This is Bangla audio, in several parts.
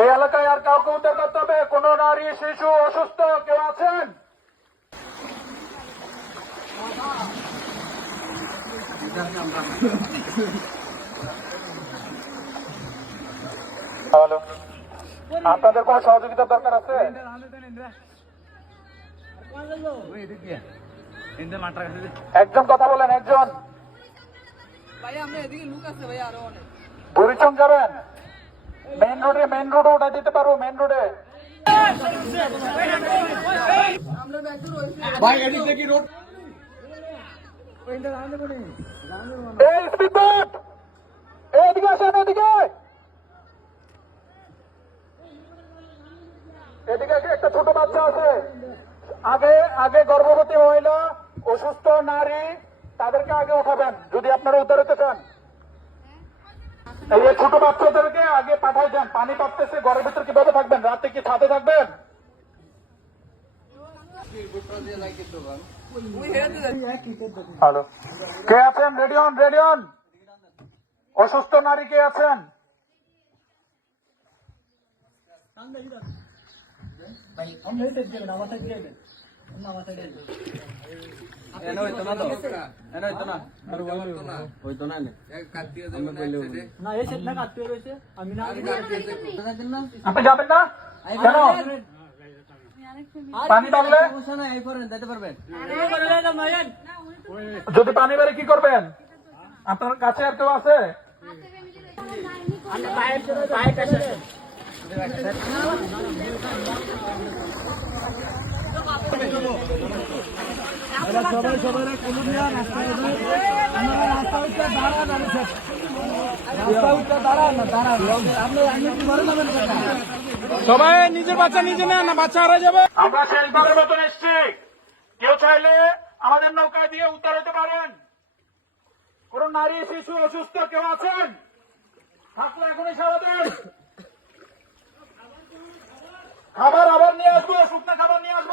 এই এলাকায় আর কাউকে উদ্ধার করতে হবে। কোন নারী শিশু অসুস্থ কেউ আছেন? আপনাদের কোন সহযোগিতার দরকার আছে? একজন কথা বলেন একজন। ভাই আমরা এদিকে লুক আছে ভাই আরও অনেক। যাবেন? রোডে মেইন রোডে উঠা দিতে পারব মেইন রোডে আমরা ব্যাগ তো রয়েছে এই স্পিড এদিকে আসেন এদিকে। এদিকে একটা ছোট বাচ্চা আছে। আগে আগে গর্ভবতী মহিলা অসুস্থ নারী তাদেরকে আগে উঠাবেন যদি আপনারা উদ্ধার হতে চান। এই ছোট বাচ্চাদেরকে আগে পাঠাই দেন। পানি পাপতেছে ঘরের ভিতর কীভাবে থাকবেন? রাতে কি ছাদে থাকবেন? কে আছেন? রেডি হন রেডি হন। অসুস্থ নারী কে আছেন? যদি পানি বাড়ে কি করবেন? আপনার কাছে আর কেউ আছে? সবাই নিজের বাচ্চা নিজে নেন না, বাচ্চা হারা যাবে। আমরা শেষবারের মতন এসছি। কেউ চাইলে আমাদের নৌকায় দিয়ে উদ্ধার হতে পারেন। কোন নারী, শিশু, অসুস্থ কেউ আছেন? থাকলে এখনই সারা দেন। খাবার আবার নিয়ে আসব শুকনো খাবার নিয়ে আসব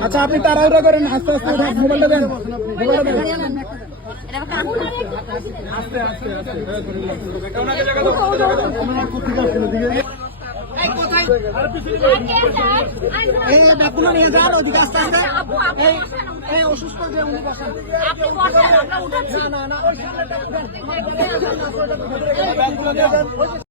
আচ্ছা আপনি তাড়াহুড়া করেন আস্তে আস্তে মোবাইলটা দেন মোবাইলটা দেন এটা কাকুর এই ব্যাগগুলো নিয়ে যান ওদিকে আস্তে আস্তে এই অসুস্থ যে উনি বসেন উঠাচ্ছি না না ওই সামনেটা নিয়ে যান